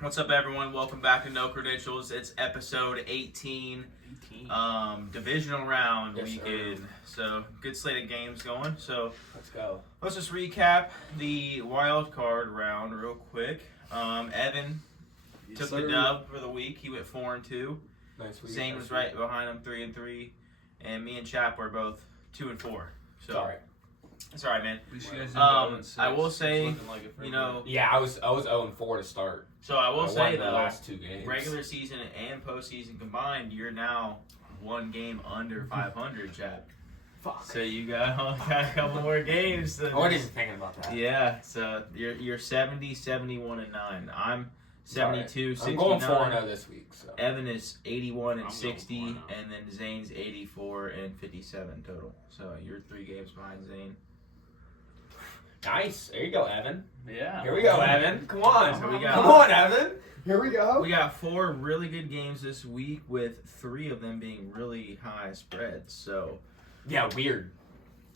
What's up, everyone? Welcome back to No Credentials. It's episode 18. Divisional round weekend. So, good slate of games going. So, let's go. Let's just recap the wild card round real quick. Evan took the dub for the week. He went 4-2. Nice week. Zane was right behind him, 3-3, and me and Chap were both 2-4. So, sorry. It's all right, man. I will say, you know, yeah, I was 0-4 to start. So I will say the though, last two games, regular season and postseason combined, you're now one game under 500, Chap. Fuck. So you got a couple more games. I wasn't even thinking about that. Yeah. So you're 70, 71, and 9. I'm 72, 69. I'm going 4-0 this week. So Evan is 81 and 60, 4-0. and then Zane's 84 and 57 total. So you're 3 games behind Zane. nice. There you go, Evan. Yeah. Here we go, Evan. Come on. So we Come got on, Evan. Here we go. We got 4 really good games this week, with 3 of them being really high spreads. So Yeah, weird.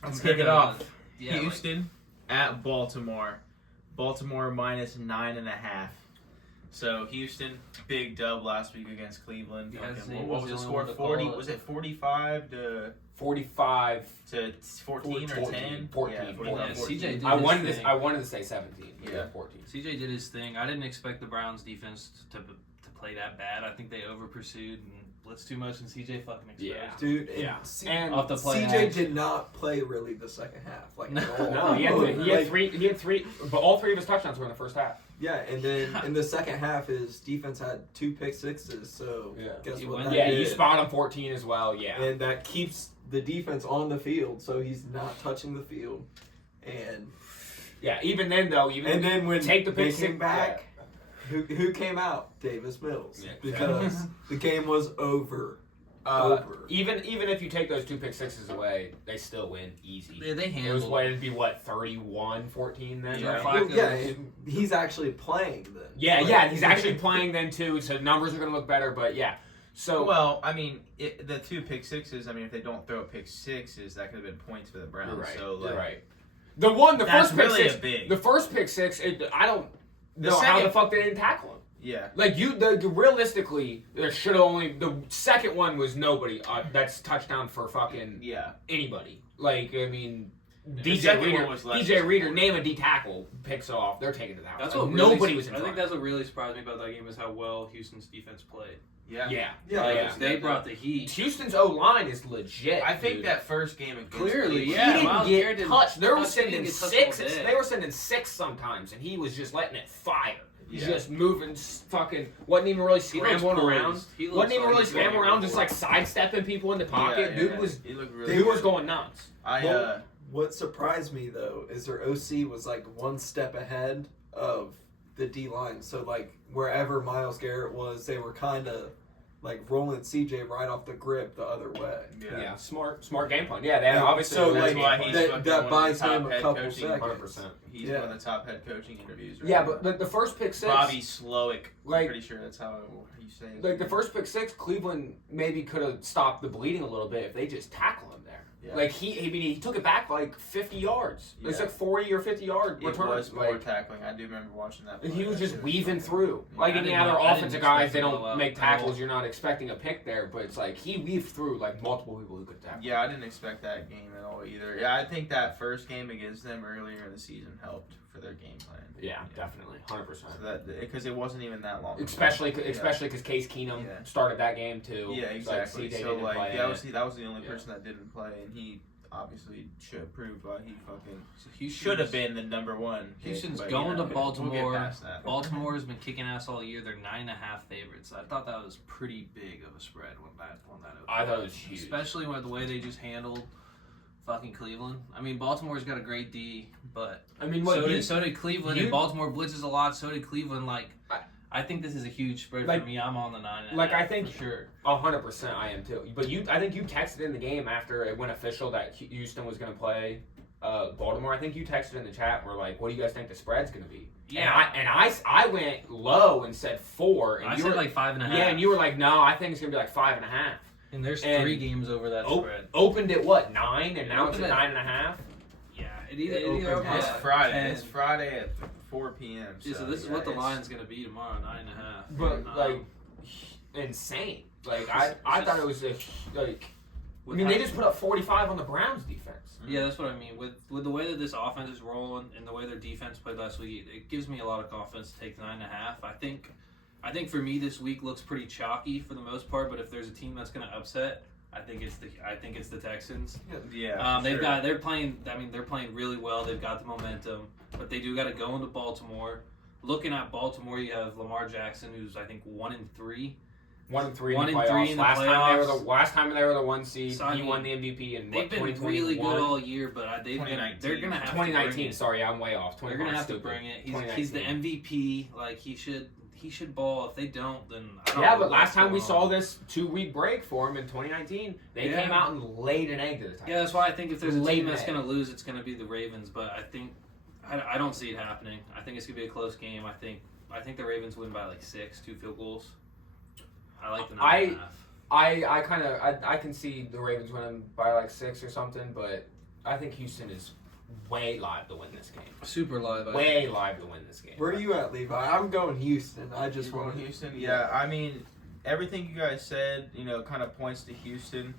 let's Compared kick it to, off. yeah, Houston at Baltimore. Baltimore minus 9.5. So Houston, big dub last week against Cleveland. Yeah, Fucking- Zane what was was the the score? only one to 40? call it. Was it 45 to 45. 14 or 10? 14. Yeah, 14. Yeah, 14. CJ did I his wanted thing. to. I wanted to say 17. Yeah. 14. CJ did his thing. I didn't expect the Browns defense to play that bad. I think they over pursued and blitzed too much, and CJ fucking exposed. Yeah. Dude, Yeah. and Off the play CJ action. did not play really the second half, like at all. No, he had three. He had 3, but all 3 of his touchdowns were in the first half. Yeah, and then in the second half, his defense had 2 pick sixes. So Yeah. guess He what? won. That Yeah, did? you spot on 14 as well. Yeah. And that keeps the defense on the field, so he's not touching the field. And Yeah. Even then, though, and then when take the they pick came six back, who came out? Davis Mills, Yeah, because the game was over. Over. Even if you take those 2 pick sixes away, they still win easy. Yeah, they It was handled what it'd be 31-14 then. Yeah, right? Flacco- Yeah, and he's actually playing then. Yeah, Like- yeah, he's actually playing then too, so numbers are gonna look better. But yeah, so Well, I mean, the 2 pick sixes, I mean, if they don't throw pick sixes, that could have been points for the Browns. you're right. So, You're like, right. The that's first pick really six, a big. the first pick six. I don't The know how the second- fuck they didn't tackle him. Yeah. Like realistically, there should have only the second one was nobody. That's touchdown for fucking Yeah. anybody. Like I mean, The DJ second Reader, one was less DJ Reader, disappointing. name a D tackle, picks off. They're taking it out. That's Like, what really, nobody was in I front. think that's what really surprised me about that game is how well Houston's defense played. Yeah. Yeah, Yeah, Like, yeah. they brought the heat. Houston's O line is legit. I think dude. that first game against Clearly, Cleveland- yeah. He didn't Myles get Garrett didn't touched. They were touch, he sending didn't get touched all 6. day. They were sending 6 sometimes, and he was just letting it fire. Yeah. Just moving, fucking wasn't even really He looks scrambling around. poised. He looks Wasn't even like really he's ready scrambling around, for just it. like sidestepping people in the pocket. Yeah, Dude yeah. was He looked really dude was good. going nuts. What surprised me though is their OC was like one step ahead of the D line. So like wherever Myles Garrett was, they were kind of like rolling CJ right off the grip the other way. Yeah. Smart game plan. Yeah, they Yeah, obviously. so, That's like, why he's that- fucking that one buys of the top him a head couple coaching. seconds. 100%. He's Yeah. one of the top head coaching interviews. Right Yeah, now. but the first pick six. Bobby Slowick. Like- I'm pretty sure that's how you say it. Like the first pick six, Cleveland maybe could have stopped the bleeding a little bit if they just tackle him there. Yeah. Like he took it back like 50 yards. It's Yeah. like 40 or 50 yard It return. was more Like, tackling. I do remember watching that. he was play. just That shit weaving fucking- through. Yeah, Like I any didn't- other I didn't offensive expect guys, they him to don't blow out make at all. tackles. You're not expecting a pick there, but it's like he weaved through like multiple people who could tackle. Yeah, I didn't expect that game at all either. Yeah, I think that first game against them earlier in the season helped for their game plan. Yeah, definitely, 100%. So that because it wasn't even that long. ago. Especially Yeah. because Case Keenum Yeah. started that game too. Yeah, Like, exactly. CJ So didn't like play that in was it. that was the only Yeah. person that didn't play, and he obviously proved why he fucking Houston's- should have been the number one. pick, Houston's but, going you know, to Baltimore. We'll get past that. Baltimore's been kicking ass all year. They're 9.5 favorites. I thought that was pretty big of a spread when that opened. I thought it was huge. Especially with the way they just handled fucking Cleveland. I mean, Baltimore's got a great D, but I mean, what so did Cleveland. you- And Baltimore blitzes a lot. So did Cleveland. Like, I think this is a huge spread Like- for me. I'm on the 9.5. like, I think- for sure. 100% I am too. But I think you texted in the game after it went official that Houston was going to play Baltimore. I think you texted in the chat and were like, "What do you guys think the spread's going to be?" Yeah. And I went low and said 4, and I you said were like 5.5. yeah, and you were like, "No, I think it's going to be like 5.5." And there's and 3 games over that spread. Opened at what 9, and now it's at Opened at- 9.5. Yeah, it either It opened over It's at Friday. 10. It's Friday at 4 p.m. Yeah, so this is yeah, what the it's- line's gonna be tomorrow, 9.5. But like insane. Like I thought it was like. I mean, they just put up 45 on the Browns defense. Yeah, that's what I mean. With the way that this offense is rolling and the way their defense played last week, it gives me a lot of confidence to take 9.5. I think for me this week looks pretty chalky for the most part. But if there's a team that's going to upset, I think it's the Texans. Yeah, They're playing. I mean, they're playing really well. They've got the momentum, but they do got to go into Baltimore. Looking at Baltimore, you have Lamar Jackson, who's I think 1-3. 1-3 1 in the and 3 playoffs. in the Last time they were the 1 seed. So, I he mean, won the MVP in They've been 2021? really good all year, but they're gonna have to 2019. bring it. Sorry, I'm way off. They're gonna have to bring it. He's the MVP. Like he should ball. If they don't, then I don't know but what's last time we going saw on. this 2-week break for him in 2019, they Yeah. came out and laid an egg to the Titans. Yeah, that's why I think if there's a Late team that's May. going to lose, it's going to be the Ravens. But I don't see it happening. I think it's going to be a close game. I think the Ravens win by like 6, 2 field goals. I like the 9.5. I can see the Ravens winning by like 6 or something, but I think Houston is way live to win this game. Super live. Way live to win this game. Where are you at, Levi? I'm going Houston. I just You going want Houston. Yeah, I mean, everything you guys said, kind of points to Houston.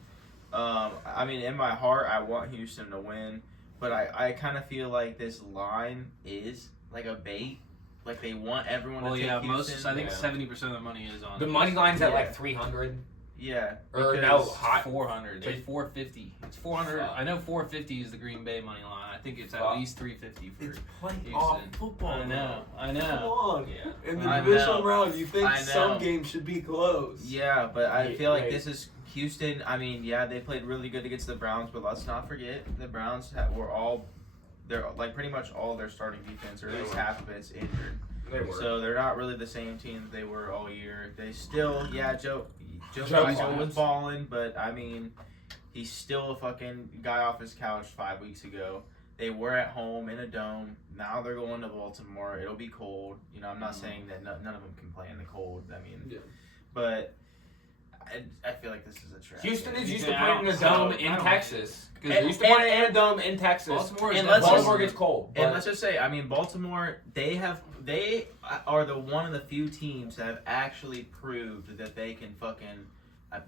I mean, in my heart, I want Houston to win, but I kind of feel like this line is like a bait. Like they want everyone to take Houston. I think 70% of the money is on The money line's at like 300. Yeah. Or because- no, hot. 400. It's 450. It's 400. Fuck. I know 450 is the Green Bay money line. I think it's at Fuck. least 350 for It's playoff Houston. football. I know. Come on. Yeah. In the I divisional know. round, you think I know. some games should be close. Yeah, but I feel like Right. this is Houston. I mean, yeah, they played really good against the Browns, but let's not forget the Browns they're like pretty much all their starting defense, or at They least were. half of it's injured. They were. So they're not really the same team that they were all year. They still, Joe Joe Flacco was Vibes. balling, but I mean, he's still a fucking guy off his couch 5 weeks ago. They were at home in a dome. Now they're going to Baltimore. It'll be cold. I'm not saying that none of them can play in the cold. I mean, Yeah. but I feel like this is a trap. Houston is used Yeah, to I playing in a don't- dome I in don't- Texas. Because They're used to playing in a dome in Texas. Baltimore is And definitely- Baltimore gets cold. And But let's just say, I mean, Baltimore, they are the one of the few teams that have actually proved that they can fucking,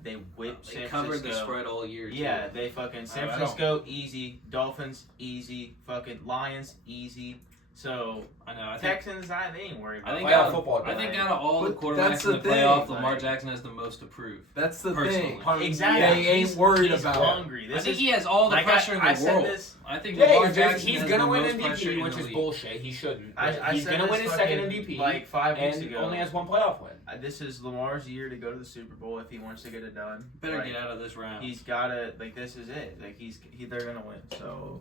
they whip They San covered Francisco. the spread all year. Too. Yeah, they fucking, San I don't- Francisco, easy. Dolphins, easy. Fucking Lions, easy. So, I know. I think Texans, they ain't worried about I think Playoff out of, football, I think right? out of all the But quarterbacks that's in the the thing, playoff, Lamar like- Jackson has the most to prove. That's the Personally. thing. Exactly. They He's- ain't worried he's about it. hungry. I This think is, he has all the like pressure in the I said world. this, I think yeah, Lamar he's Jackson he's has gonna the win most pressure MVP, in which the is league. bullshit. He shouldn't. I He's said gonna this win his second fucking, MVP. like 5 weeks and ago. only has one playoff win. This is Lamar's year to go to the Super Bowl if he wants to get it done. Better Like, get out of this round. He's gotta, like, this is it. Like, they're gonna win. So,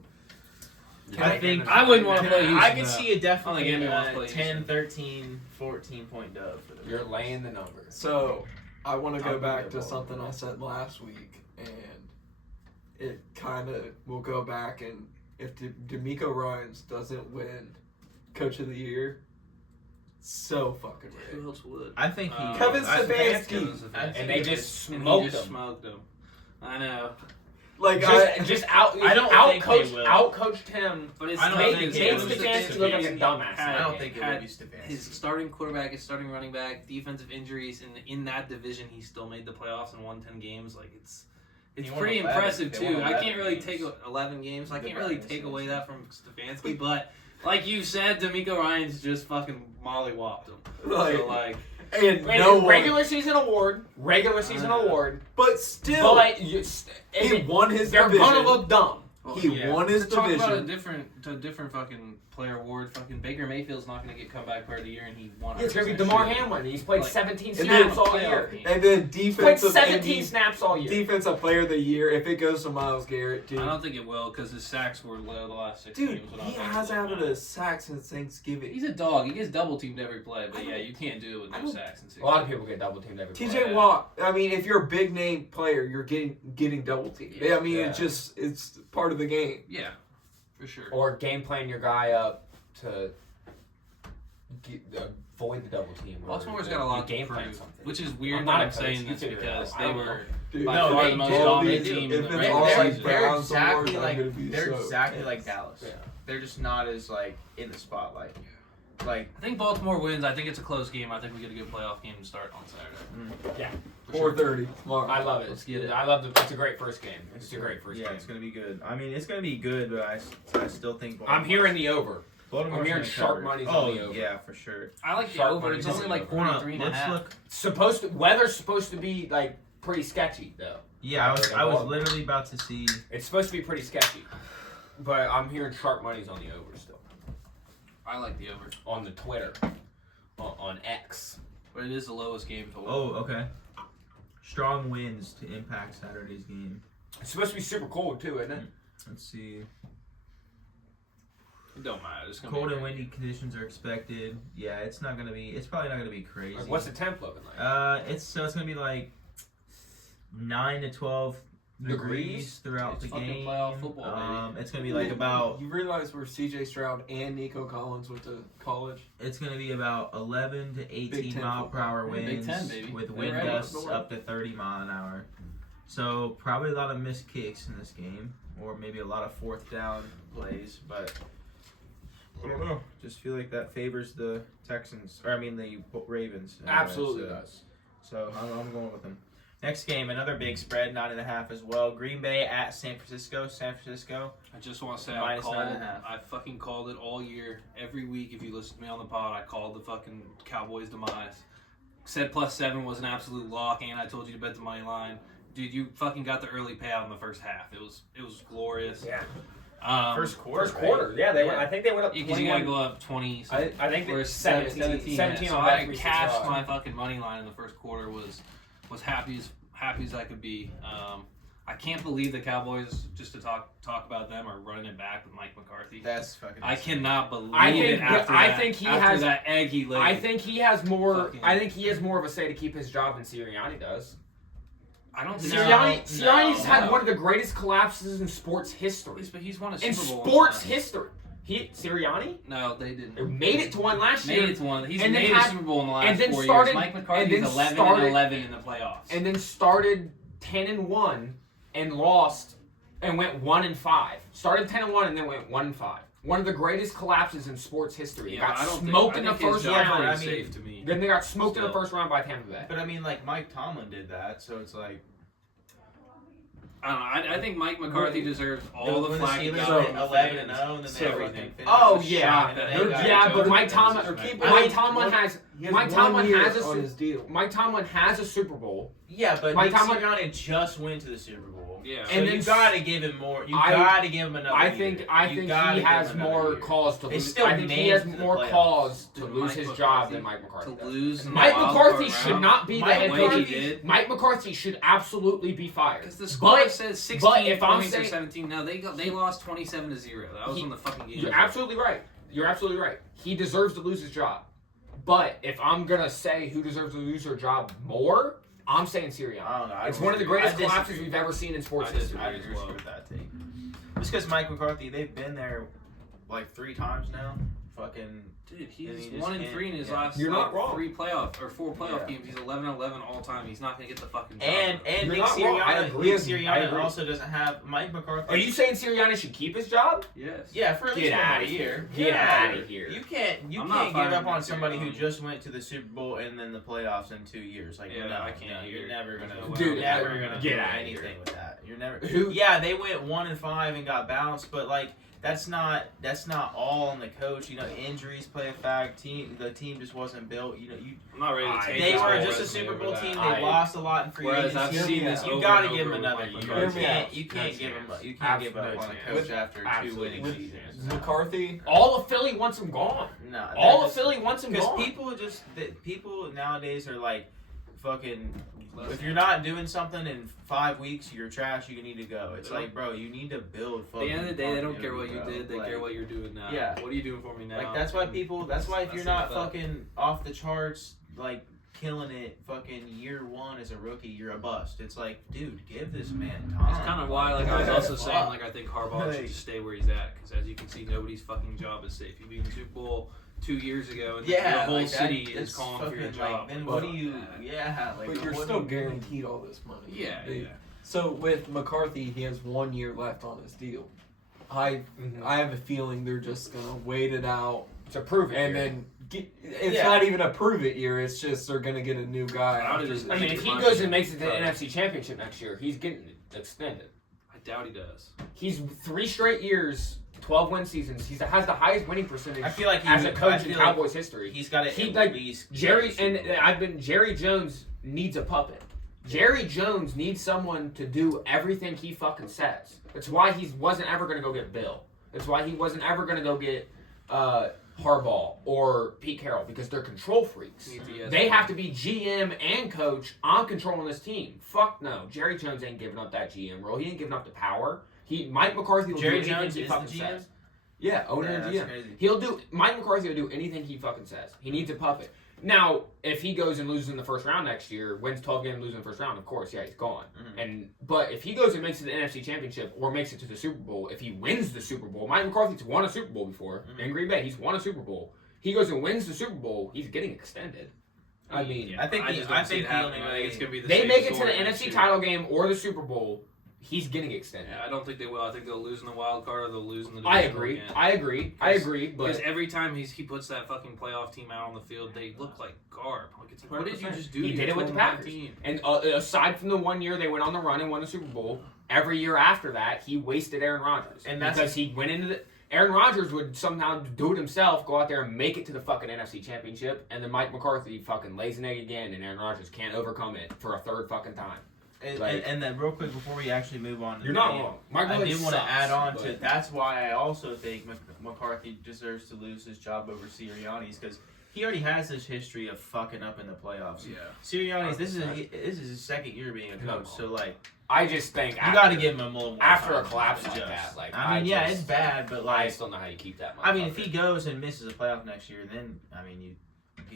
Can I think I wouldn't wanna play Houston, I could though. see it definitely I don't think anyone a wants to play 10, Houston. 13, 14 point dub for the You're Bills. laying the number. So, I want to go I'm back gonna to go something Baltimore. I said last week, and it kind of will go back. And if D'Amico Ryans doesn't win Coach of the Year, so fucking Who rigged. else would? I think he. Kevin I- Stefanski. And they just And smoked he just him. smoked him. I know. Like Just out. I don't think they will. Outcoached him. But it's I don't made, think made it will. Stefanski look like a dumbass. I don't think it had would be Stefanski. his starting quarterback, his starting running back, defensive injuries, and in that division, he still made the playoffs and won 10 games. Like it's He won pretty 11. impressive They too. won I 11 can't really games. take 11 games. I The can't really Browns, take away yes. that from Stefanski, but like you said, D'Amico Ryans just fucking mollywopped him. Like- So like, and Wait, no one, regular season award. Regular season award. but still, But he won his they're division. gonna look dumb. He Yeah. won his to talk about a division. different fucking player award. Fucking Baker Mayfield's not gonna get comeback player of the year, and he won. It's gonna be 100% DeMar sure. Hamlin. He's played Like- 17 And snaps then- all playoff year. game. And then He's played defensive 17 MVP snaps all year. Defensive Player of the Year. If it goes to Myles Garrett, dude. I don't think it will because his sacks were low the last 6 Dude, games. when he offense has was having bad. a sack since Thanksgiving. He's a dog. He gets double teamed every play, but I yeah, don't- you can't do it with I no don't- sacks and 6 A lot of people get double teamed every play. TJ Watt. I mean, if you're a big name player, you're getting double teamed. Yeah. I mean, Yeah. it's part of the game. Yeah, for sure. Or game plan your guy up to avoid the double team. or Baltimore's the- got a lot the to game plan prove, something. which is weird I'm that not I'm a coach. saying You this figure it out. because I they don't were know. Dude, by No, far they the most did. dominant If team it's in the all regular like season. they're Browns exactly awards, I'm like gonna be they're so exactly pissed. like Dallas. Yeah. They're just not as like in the spotlight. like I think Baltimore wins. I think it's a close game. I think we get a good playoff game to start on Saturday. 4:30 tomorrow. I love it. Let's get it. I love It's a great first game. It's a great first yeah, game. it's gonna be good. I mean, it's gonna be good, but I still think I'm hearing the over. Baltimore's I'm hearing gonna sharp cover. money's Oh on the over. yeah, for sure. I like the Sharp over. money's It's only on like the over. 43 and a Let's half. look. Weather's supposed to be like pretty sketchy though. Yeah, I was literally about to see. It's supposed to be pretty sketchy, but I'm hearing sharp money's on the over still. I like the over. On the Twitter, on X. But it is the lowest game total. Oh, okay. Strong winds to impact Saturday's game. It's supposed to be super cold too, isn't it? Let's see. It don't matter. It's gonna Cold be and windy conditions are expected. Yeah, it's not gonna be. It's probably not gonna be crazy. Like, what's the temp looking like? It's gonna be like 9 to 12 degrees Degrees? throughout It's the fucking game. playoff football, baby. It's gonna be like about. You realize where C.J. Stroud and Nico Collins went to college? It's gonna be about 11 to Big 18 Ten mile per hour football. Big winds Ten, baby. with They're wind ready. gusts up to 30 mile an hour. So probably a lot of missed kicks in this game, or maybe a lot of fourth down plays. But I don't know. Just feel like that favors the Texans, or I mean the Ravens. Absolutely so, does. So I'm going with them. Next game, another big spread, 9.5 as well. Green Bay at San Francisco. San Francisco. I just want to say Minus 9.5. I fucking called it all year. Every week, if you listen to me on the pod, I called the fucking Cowboys' demise. Said +7 was an absolute lock, and I told you to bet the money line. Dude, you fucking got the early payout in the first half. It was Yeah. glorious. First quarter. First quarter. Yeah, they went. I think they went up Because you gotta 21. go up 20. I think or they 17 So on I every cashed six. my fucking money line in the first quarter. Was happy as I could be. I can't believe the Cowboys, just to talk about them, are running it back with Mike McCarthy. That's fucking. I cannot believe I think- it after I that, think he after has- that egg he laid. I think he has more. Fucking- I think he has more of a say to keep his job than Sirianni does. I don't Sirianni's had no. one of the greatest collapses in sports history. But he's won a In Super Bowl. sports once. history. Sirianni No, they didn't. made it to one last year. Made it to one. He's And then made a had- Super Bowl in the last and then 4 started- years. Mike and McCarthy's then 11 started- and 11 in the playoffs. and then started 10-1 and lost and went 1-5. Started 10-1 and then went 1-5. One of the greatest collapses in sports history. yeah, Got I don't think- smoked I in the think his first job round. is I mean- safe to me. Then they got smoked in the Still. first round by Tampa Bay. But I mean, like Mike Tomlin did that, so it's like. I don't know. I think Mike McCarthy deserves all the when flack he Steelers got went from the 11 fans. and 0, and then So they everything. fucking finished. Oh the yeah, shot that they got yeah, into. but Mike Tomlin. Disrespect. Mike Tomlin has. He has Mike 1 Tomlin year has a on his deal. Mike Tomlin has a Super Bowl. Yeah, but Mike Nick Tomlin- Sirianni just went to the Super Bowl. Yeah. So And you then- gotta give him more. You I- gotta give him another. I year. think You he gotta give has him another more year. cause to They lose. still I think he made has it to the more playoffs. cause to Dude, lose Mike his McCarthy- job than Mike McCarthy to does. lose. in the Mike wild McCarthy card should round. not be the Mike head The way coach. he did. Mike McCarthy should absolutely be fired. Because the score But says 16 but if I'm points or saying- 17. No, they lost 27-0. That was He- when the fucking game. You're was absolutely right. You're absolutely right. He deserves to lose his job. But if I'm gonna say who deserves to lose their job more, I'm saying Sirianni. I don't know. It's one of the greatest collapses disagree. we've ever seen in sports I history. disagree. I disagree with that take. Just because Mike McCarthy, they've been there like 3 times now. Fucking. Dude, And he's he just 1-3 in his can't- last You're not wrong. 4 playoff Yeah. games. He's 11-11 all time. He's not gonna get the fucking job. And You're Nick not wrong. I Sirianni, agree. Nick I Sirianni agree. also doesn't have Mike McCarthy. Are you saying Sirianni should keep his job? yes. Yeah, for at least Get one outta more here. year. Get Yeah. outta here. You can't I'm give not up firing on Nick somebody who Sirianni. just went to the Super Bowl and then the playoffs in 2 years. Like, Yeah, no, I can't no, you're either. never gonna, There's no Dude, way. never I'm gonna get do outta anything here. with that. You're never. Who- Yeah, they went 1-5 and got bounced, but like that's not all on the coach. You know, injuries play a fact. The team just wasn't built. You know, I'm not ready to take they his were whole just a resume Super over Bowl that. team. They I- lost a lot in free Whereas I've agency. seen this You over gotta and give over him with another Mike year. McCarthy. You can't give him. You can't Absolute give up on a chance. coach after 2 Absolute winning chance. seasons. McCarthy, All of Philly wants him gone. No, All of Philly wants him because gone. people nowadays are like, fucking. If you're not doing something in 5 weeks, you're trash. You need to go. It's like, bro, you need to build. At the end of the day, they don't care what you did. They Like, care what you're doing now. Yeah. What are you doing for me now? Like that's why people. That's why if That's you're the not thought. fucking off the charts, like killing it, fucking year 1 as a rookie, you're a bust. It's like, dude, give this man time. That's kind of why, like I was also saying, Fuck. like I think Harbaugh should Like- just stay where he's at because as you can see, nobody's fucking job is safe. You beat the Super Bowl 2 years ago, and Yeah, the whole like that- city it's is calling for your fucking, like, job. then Fuck what do you? that. Yeah, like but you're what still do you- guaranteed all this money. Yeah, yeah. So with McCarthy, he has 1 year left on his deal. I have a feeling they're just gonna wait it out, It's a prove it. and year. then it's Yeah. not even a prove it year. It's just they're gonna get a new guy. I would after just- the- I mean, if he goes and makes it to the NFC Championship next year, he's getting extended. I doubt he does. He's 3 straight years, 12-win seasons. He has the highest winning percentage I feel like he as a would- I coach in feel like Cowboys history. He's got to He, at like, least Jerry get the Super Bowl. Jerry Jones needs a puppet. Jerry Jones needs someone to do everything he fucking says. That's why he wasn't ever going to go get Bill. That's why he wasn't ever going to go get Harbaugh or Pete Carroll, because they're control freaks. They have to be GM and coach on controlling this team. Fuck no. Jerry Jones ain't giving up that GM role. He ain't giving up the power. Mike McCarthy will Jerry do anything Jones he is fucking the GM? says. Yeah, owner Yeah, and that's GM. crazy. Mike McCarthy will do anything he fucking says. He needs a puppet. Now, if he goes and loses in the first round next year, wins 12 games, loses in the first round, of course, yeah, he's gone. But if he goes and makes it to the NFC Championship or makes it to the Super Bowl, if he wins the Super Bowl, Mike McCarthy's won a Super Bowl before in Green Bay. He's won a Super Bowl. He goes and wins the Super Bowl, he's getting extended. I mean, I think just don't see it the happening. only I think it's gonna be the they same make it to story the next NFC year. title game or the Super Bowl, he's getting extended. Yeah, I don't think they will. I think they'll lose in the wild card or they'll lose in the I divisional agree. game. I agree. Because But every time he puts that fucking playoff team out on the field, they look like garb. Like, it's like, what did you 100%. just do? He to did your it with the 12-9 Packers. team? And aside from the 1 year they went on the run and won the Super Bowl, every year after that he wasted Aaron Rodgers. And that's- because he went into the. Aaron Rodgers would somehow do it himself, go out there and make it to the fucking NFC Championship, and then Mike McCarthy fucking lays an egg again, and Aaron Rodgers can't overcome it for a third fucking time. And then real quick before we actually move on, to You're the not game, wrong. Mike I McCarthy did want to sucks, add on to but- that's why I also think McCarthy deserves to lose his job over Sirianni's, because he already has this history of fucking up in the playoffs. Yeah. Sirianni's this is his second year being a No. coach, so like I just think you got to give him a little more after time a collapse to like adjust. that. Like, I mean, yeah, just- it's bad, but I like just don't know how you keep that. I mean, if motherfucker. he goes and misses a playoff next year, then I mean you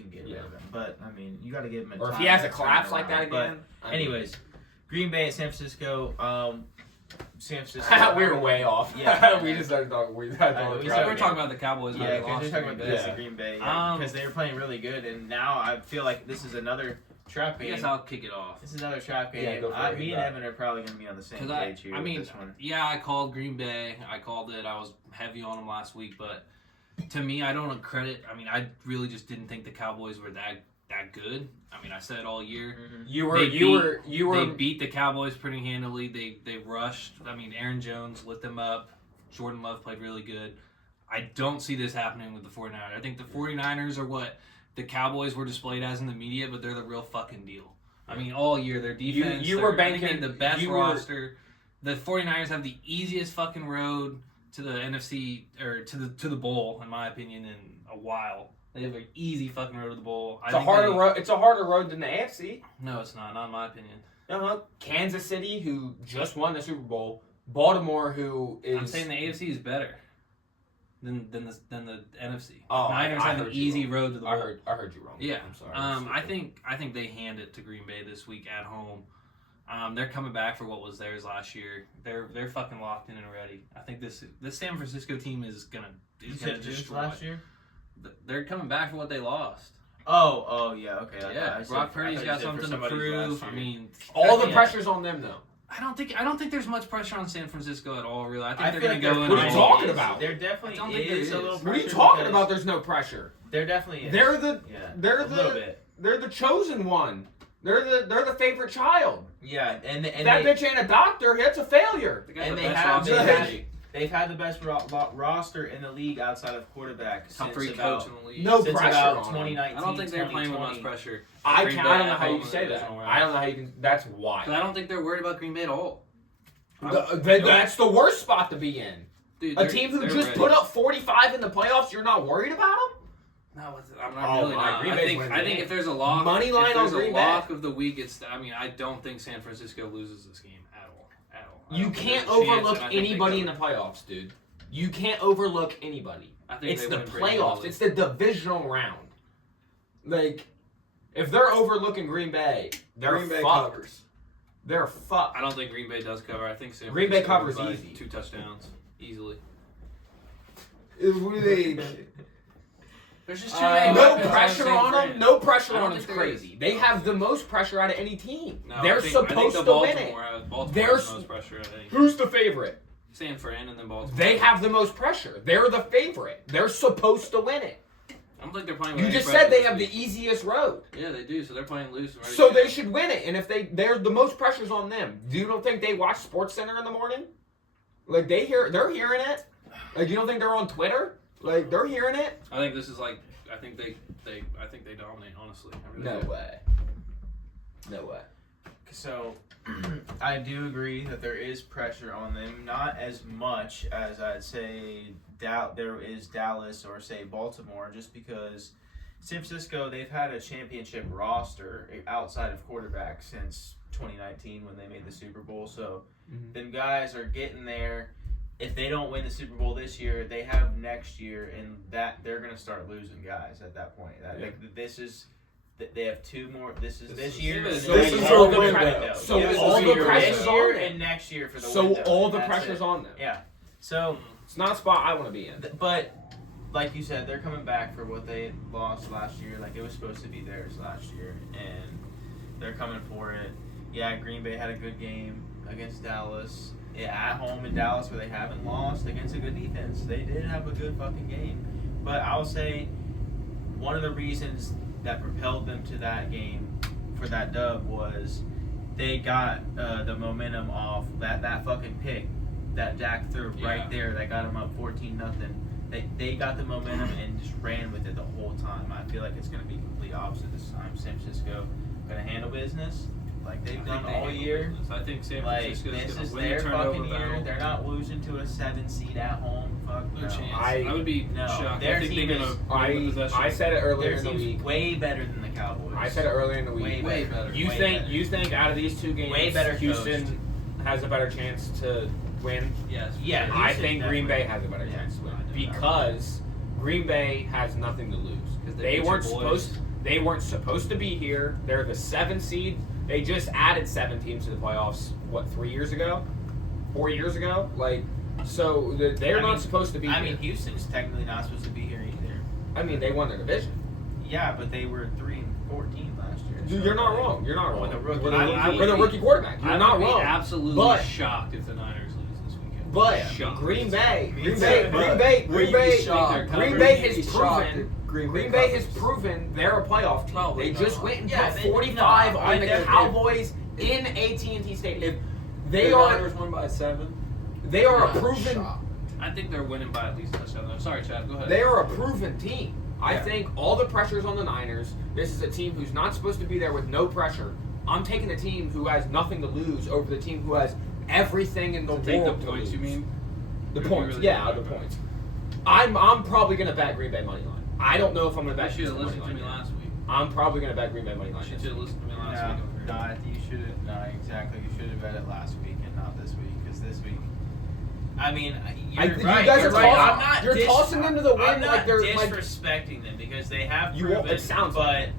can get rid Yeah. of him. But I mean, you got to give him a or if time he has a to turn collapse it like that around. But again. I mean- anyways, Green Bay and San Francisco. San Francisco. we were way off. Yeah. we just started talking. We we So we're talking about the Cowboys. Yeah, but they because lost you're talking to about Green this Bay. at Green Bay Um, because they were playing really good, and now I feel like this is another trap I game. guess I'll kick it off. This is another trap game. Yeah, go for it, Me you and got Evan are probably going to be on the same 'Cause page here. I mean, with this one. yeah, I called Green Bay. I called it. I was heavy on them last week, but to me, I don't credit. I mean, I really just didn't think the Cowboys were that good. I mean, I said it all year. They beat the Cowboys pretty handily. They rushed. I mean, Aaron Jones lit them up. Jordan Love played really good. I don't see this happening with the 49ers. I think the 49ers are what the Cowboys were displayed as in the media, but they're the real fucking deal. I mean, all year, their defense, you were I think banking- they have the best you were- roster. The 49ers have the easiest fucking road to the NFC, or to the bowl, in my opinion, in a while. They have an easy fucking road to the bowl. It's a harder road. It's a harder road than the AFC. No, it's not. Not in my opinion. Kansas City, who just won the Super Bowl. Baltimore, who is. I'm saying the AFC is better than the NFC. Oh, Niners I have an heard you easy wrong. road to the bowl. I heard you wrong. Yeah. I'm sorry. I think they hand it to Green Bay this week at home. They're coming back for what was theirs last year. They're fucking locked in and ready. I think this San Francisco team is gonna You said Juice destroy. last year? They're coming back for what they lost. Oh, yeah, okay. Yeah, Brock Purdy's got something to prove. I mean, all the yeah. pressure's on them, though. I don't think there's much pressure on San Francisco at all. Really, I think I they're feel gonna like go in. What are you and- talking about? There I don't definitely think there is a is. little What pressure. are you talking because about? There's no pressure. There definitely is. They're the yeah, they're a little the bit. they're the chosen one. They're the favorite child. Yeah, and That bitch ain't a doctor. It's a failure. They got And the they best have- roster in they the have- league. they've had the best roster in the league outside of quarterback Top since 3 about coach in the league. No since pressure about on them. 2019. I don't think they're playing with much 2020. pressure. I Green don't Bay know at how you home can in say the that. divisional round. I don't know how you can. That's why. 'Cause I don't think they're worried about Green Bay at all. That's the worst spot to be in. Dude, A team who they're just ready. put up 45 in the playoffs, you're not worried about them? No, I'm Oh, not really my, not. Green I Bay's think winning I the think game. if there's a lock, Money line if on there's Green a Bay. lock of the week, it's. I mean, I don't think San Francisco loses this game at all. At all. I You don't think can't there's a chance, overlook and I think they anybody in cover. the playoffs, dude. You can't overlook anybody. I think It's they the win pretty playoffs. handily. It's the divisional round. Like, if they're overlooking Green Bay, they're Green Bay fucked. covers. They're fucked. I don't think Green Bay does cover. I think San Green Bay Francisco covers wins by easy. 2 touchdowns easily. There's just too many No weapons pressure the on same them. frame. No pressure I don't on them is think there crazy. is. They have the most pressure out of any team. No, They're I think supposed the to win it. Baltimore They're has the most pressure. I think. Who's the favorite? San Fran and then Baltimore. They have the most pressure. They're the favorite. They're supposed to win it. I don't think they're playing. You with just any said they pressure have the this week. easiest road. Yeah, they do. So they're playing loose. And ready So to they go. should win it. And if they're the most pressure's on them. Do you don't think they watch Sports Center in the morning? Like they're hearing it. Like you don't think they're on Twitter? Like they're hearing it? I think this is like. I think they dominate. Honestly. I really No do. way. No way. So, I do agree that there is pressure on them. Not as much as I'd say there is Dallas or say Baltimore, just because San Francisco, they've had a championship roster outside of quarterback since 2019 when they made the Super Bowl. So, them guys are getting there. If they don't win the Super Bowl this year, they have next year, and that they're going to start losing guys at that point. They have two more. This year. this and is next all year. the window. So This all is the your pressure's this on year them. and next year for the So window, all and the that's pressure's it. on them. Yeah. So, It's not a spot I want to be in. but like you said, they're coming back for what they lost last year. Like it was supposed to be theirs last year, and they're coming for it. Yeah, Green Bay had a good game against Dallas. At home in Dallas, where they haven't lost against a good defense, they did have a good fucking game. But I'll say one of the reasons that propelled them to that game for that dub was they got the momentum off that fucking pick that Dak threw right there that got them up 14-0. They got the momentum and just ran with it the whole time. I feel like it's going to be complete opposite this time. San Francisco going to handle business like they've done all year. I think San Like Francisco this going is to win the their turnover fucking year. battle. They're not losing to a 7 seed at home. Fuck No no. chance. I- I would be No, shocked. their I think team they're is- going to win the possession. I said it earlier Their in the team's week. way better than the Cowboys. I said it earlier in the week. Way better. You Way think better. out of these two games, Way better Houston coached. has a better chance to win? Yes. Yeah, I Houston think Green definitely- Bay has a better Yeah, chance to win I do. because Green Bay has nothing to lose. They weren't supposed to be here. They're the 7 seed. They just added 7 teams to the playoffs. What, 3 years ago? 4 years ago? Like, so they're not supposed to be. I here. mean, Houston's technically not supposed to be here either. I mean, they won their division. Yeah, but they were 3-14 last year. Dude, so you're not like- wrong. You're not wrong. With a rookie. With a I would with a be- rookie quarterback. You're I not would be wrong. absolutely But- shocked if the Niners lose this weekend. But Shocked. Green Bay, Me Green too. Bay, Green Bay, We'd Green be Bay, shocked. Green Bay We'd be has shocked proven. if Green Green Bay has covers. proven they're a playoff team. Probably They just not. went and Yeah, put they- 45 no, on I the definitely- Cowboys in AT&T Stadium. They the are Niners won by 7. they are a I'm proven shocked. I think they're winning by at least a touchdown. I'm sorry, Chad. Go ahead. they are a proven team. I Yeah. think all the pressure's on the Niners. This is a team who's not supposed to be there with no pressure. I'm taking the team who has nothing to lose over the team who has everything in the They'll take world the to points. You lose. mean? The Or you points, really yeah, don't the like points. I'm probably gonna bet Green Bay money line. I don't know if I'm gonna You bet should have Houston money listened to line. me yet. last week. I'm probably gonna bet Green Bay money You line. should this have week. listened to me last No, week. you should have. No, exactly. You should have bet it last week and not this week, because this week. I mean, you're You right. guys you're are right. tossing- I'm not. you're tossing them to the wind I'm not like they're like. disrespecting them because they have You proven. won't- it sounds but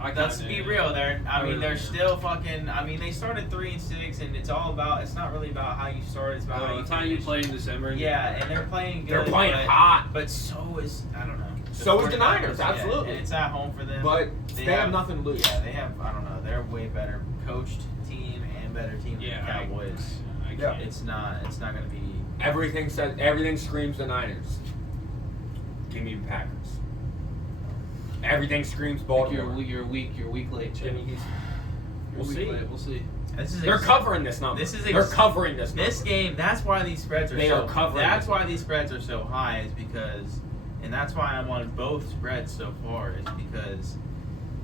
like let's be real. They're. I mean, really they're do. still fucking. I mean, they started 3-6, and it's all about. It's not really about how you start. It's about how you That's how you finish. play in December. Yeah, and they're playing good. They're playing but, hot, But so is I don't know. So is the 49ers, Niners, yeah, absolutely. and it's at home for them. but they have nothing to lose. Yeah, they have. I don't know. They're a way better coached team and better team Yeah, than the Cowboys. I Yeah. can't. It's not going to be. Everything screams the Niners. Give me the Packers. Everything screams Baltimore. You're weak late, Chad. Give me Houston. You're We'll weak see. late. We'll see. This is They're covering this number. This is They're covering this number. This game. That's why these spreads are. They so, are covering That's this why these spreads are so high. Is because, and that's why I'm on both spreads so far. Is because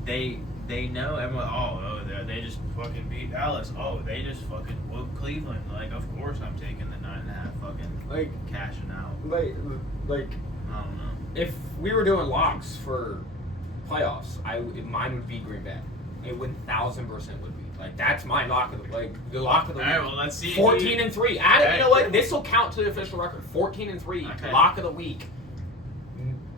they know everyone. Oh, they just fucking beat Dallas. Oh, they just fucking whooped Cleveland. Like, of course I'm taking the 9.5. Fucking Like, cashing out. like, I don't know. if we were doing locks for playoffs, mine would be Green Bay. It 1,000% would be. Like, that's my lock of the lock of the All right, week. well, let's see. 14-3. Add it. Okay. You know what? This will count to the official record. 14-3. Okay. Lock of the week.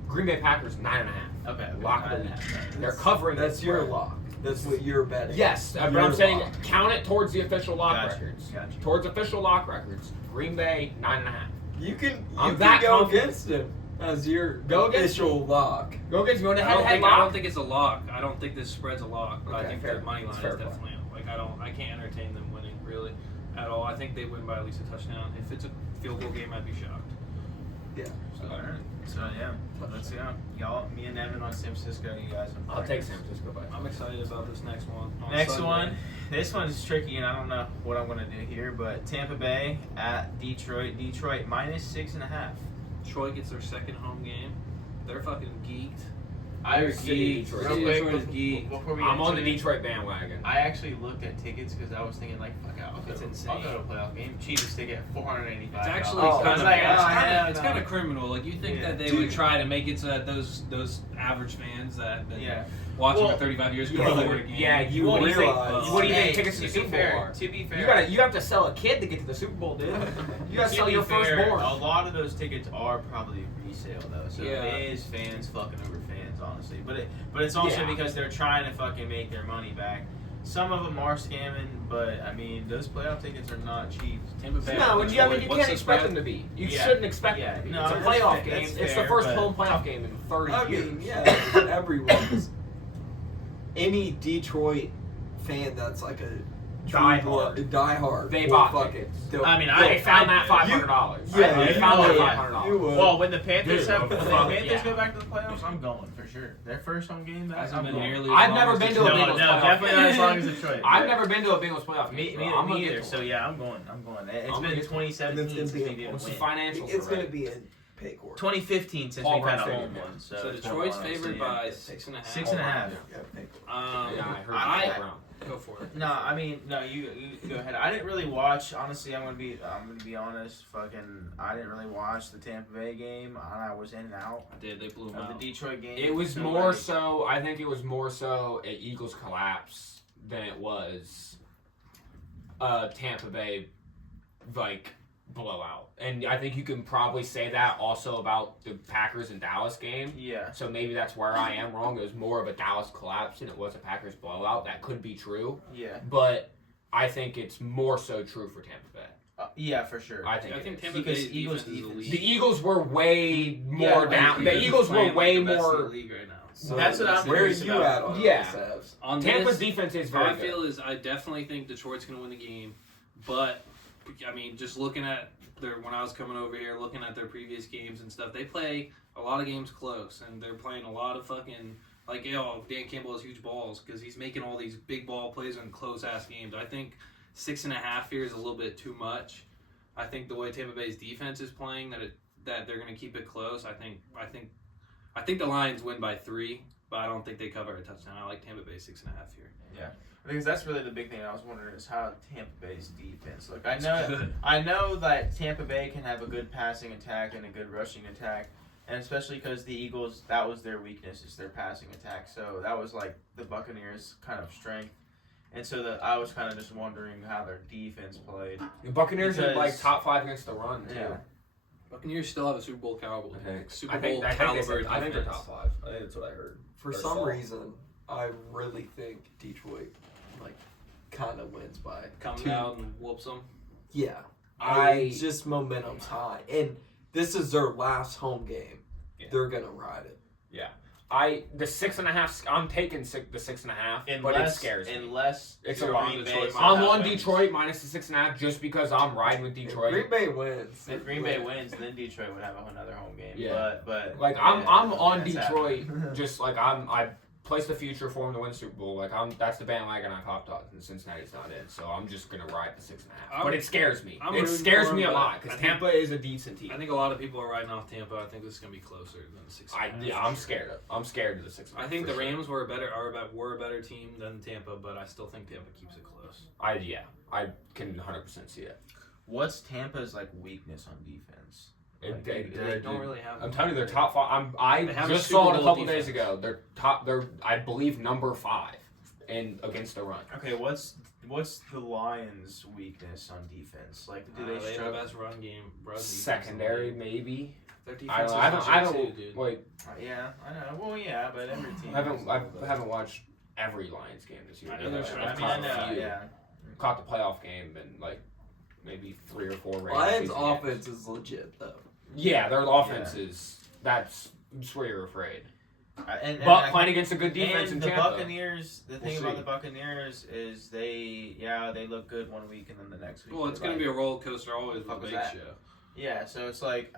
Green Bay Packers 9.5. Okay. Lock of the week. They're covering. That's this your spread. lock. That's what you're betting. Yes, but Your I'm saying lock. count it towards the official lock Gotcha, records. gotcha. Towards official lock records. Green Bay 9.5. You can I'm that go confident. against him as your Go against official lock. Go against you want to I don't, head think, I don't lock. think it's a lock. I don't think this spread's a lock. But I Okay, think fair. the money line It's is fair play. definitely like I can't entertain them winning really. at all. I think they win by at least a touchdown. If it's a field goal game, I'd be shocked. Yeah. So, All right. So yeah, let's see. Y'all, me and Evan on San Francisco. You guys. I'll take San Francisco by. I'm excited about this next one. On Next Sunday. one. This one's tricky, and I don't know what I'm gonna do here. But Tampa Bay at Detroit. Detroit -6.5. Detroit gets their second home game. They're fucking geeked. I City, agree. Detroit. Real Detroit quick, is geeked. before we I'm get on to the it, Detroit bandwagon. I actually looked at tickets because I was thinking like, fuck, I'll It's go insane. to a playoff game. Cheapest ticket, $485. It's actually Oh, kind it's of like, it's kind of criminal. Like you think Yeah. that they Dude. would try to make it so that those average fans that have been Yeah. watching Well, for 35 years could Yeah, afford a game. yeah, you Well, what do you think? realize- What do you Hey, think tickets to the Super Bowl are? To be fair, You have to sell a kid to get to the Super Bowl, dude. You gotta to sell be your fair, firstborn. A lot of those tickets are probably resale though, so Yeah. it is fans fucking over fans, honestly. But it's also Yeah. because they're trying to fucking make their money back. Some of them are scamming, but I mean those playoff tickets are not cheap. Tampa Bay. No, and you What's can't the expect spread? them to be. You Yeah. shouldn't expect Yeah. them to be. No, It's a that's playoff fair. game. That's It's the fair, first but- home playoff game in 30 I years. mean, yeah, everyone's any Detroit fan that's like a Die true hard. die hard. They will bought fucking tickets. do- I mean, They found that $500. Yeah, They you found that would. $500. You would. Well, when the Panthers Dude, when the fuck, Panthers yeah. go back to the playoffs, I'm going for sure. Their first home game back, Hasn't I'm been going. nearly. I've as never long been as to a Detroit. No, Bengals no, playoff definitely game. not as long as Detroit. I've but- never been to a Bengals playoff Me, game. me, bro. I'm me gonna either. get to So one. yeah, I'm going. I'm going. It's I'm been gonna get- 2017 It's since gonna we be- didn't What's the win. financials? It's for gonna it? be in Paycor. 2015 since Paul we've had a Brown home Stadium, one. So it's been Detroit's a while, favored so yeah. by 6.5. 6.5. Yeah, Paycor. Yeah, I heard I- Paul Brown. Go for it. No, I mean, no. You go ahead. I didn't really watch. Honestly, I'm gonna be honest. Fucking, I didn't really watch the Tampa Bay game. I was in and out I did. They blew them of the out. Detroit game. It was so, more like, so. I think it was more so an Eagles collapse than it was Tampa Bay like blowout. And I think you can probably say that also about the Packers and Dallas game. Yeah. So maybe that's where I am wrong. It was more of a Dallas collapse than it was a Packers blowout. That could be true, Yeah. but I think it's more so true for Tampa Bay. Yeah, for sure. I think I it think is. Tampa Because Bay's Eagles defense is defense- elite. The Eagles were way more like, down. The Eagles Eagles were playing like way the best in the more. league right now. So That's what I'm where are curious you about. at on Yeah. this, Avs? On Tampa's this, defense is how very I good. feel is I definitely think Detroit's going to win the game, but I mean, just looking at when I was coming over here, looking at their previous games and stuff, they play a lot of games close, and they're playing a lot of fucking like Dan Campbell has huge balls because he's making all these big ball plays in close ass games. I think 6.5 here is a little bit too much. I think the way Tampa Bay's defense is playing that they're going to keep it close. I think the Lions win by 3. But I don't think they cover a touchdown. I like Tampa Bay 6.5 here. Because that's really the big thing I was wondering is how Tampa Bay's defense look. It's good. I know that Tampa Bay can have a good passing attack and a good rushing attack, and especially because the Eagles, that was their weakness, is their passing attack. So that was like the Buccaneers' kind of strength, and so I was kind of just wondering how their defense played. The Buccaneers are like Because- top 5 against the run too. Yeah. Buccaneers still have a Super Bowl caliber. Super Bowl I caliber. think they're defense. top 5. I think that's what I heard. For Or some Saul. reason, I really think Detroit, like, kind of wins by Comes 2. out and whoops them. Yeah, I just momentum's high, and this is their last home game. Yeah. They're gonna ride it. the 6.5. I'm taking the 6.5, but it scares me. Unless It's you're a lot. Green Bay Detroit. somehow I'm on wins. Detroit minus the 6.5 just because I'm riding with If Detroit. Green Bay wins. If Green Bay wins, then Detroit would have another home game. Yeah. But Like yeah, I'm on that's Detroit, happening. just like I placed the future for him to win Super Bowl. Like that's the bandwagon I popped on, and Cincinnati's not in, so I'm just gonna ride the 6.5. But it scares me. I'm It rooting scares for me a him, lot but because I think- Tampa is a decent team. I think a lot of people are riding off Tampa. I think this is going to be closer than 6.5. I'm scared of. I'm scared of the 6.5. I think for the sure. Rams were a better team than Tampa, but I still think Tampa keeps it close. I can 100% see it. What's Tampa's like weakness on defense? Like, They don't really have. I'm telling you, they're top 5. I They have a just Super saw it a Bowl couple days defense. ago. They're top. They're I believe number 5 in against the run. Okay, what's the Lions' weakness on defense? Like, do they They have the struggle? best run game. Run defense Secondary, in the league. maybe. Their I defense don't. is I don't. legit too, dude. Wait. Yeah, I know. Well, yeah, but every team. I has haven't. I haven't watched every Lions game this year. I know there's- I've I caught mean, a I know, few. yeah. Caught the playoff game and like maybe 3 or 4 regular Lions' season offense games. is legit though. Yeah, their offense is. That's where you're afraid. but playing against a good defense in the Tampa. Buccaneers, the thing about the Buccaneers is they look good one week and then the next week. Well, it's going to be a roller coaster always with Fuck the was big that? show. Yeah, so it's like